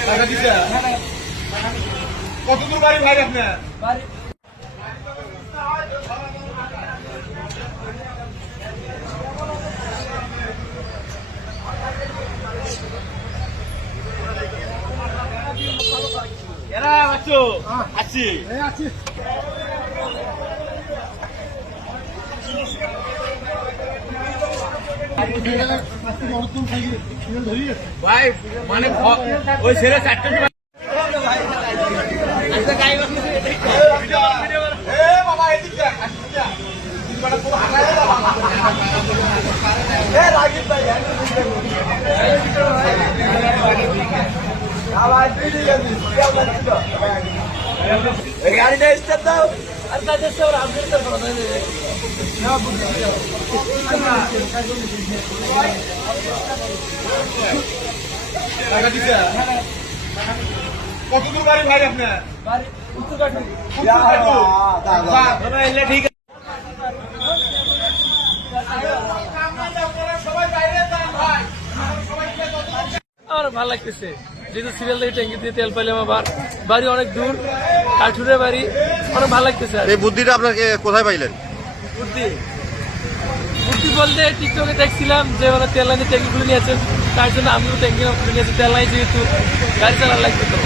টাকা দিছে কত দূর বাড়ি ভাই আপনার? এরা আছো আছি আছি ভাই মানে ওই ছেলে চারটে গাড়িটা স্টার্ট দাও আর তাদের সব আপডেট করবো টাকা দিছে কত দূর বাড়ি ভাই আপনার? বাড়ি উত্তরকাটু। ঠিক আছে আমার ভালো লাগতেছে যেহেতু সিরিয়াল থেকে ট্যাঙ্কি দিয়ে তেল পাইলাম আবার বাড়ি অনেক দূর কাঠুরে বাড়ি অনেক ভালো লাগতেছে। এই বুদ্ধিটা আপনাকে কোথায় পাইলেন? বুদ্ধি বুদ্ধি বলতে টিকটকে দেখছিলাম যে ওরা তেল লাইনে ট্যাঙ্কি খুলে নিয়েছেন তার জন্য আমিও ট্যাঙ্কি খুলে নিয়েছি তেল লাইন যেহেতু গাড়ি চালার লাগবে তো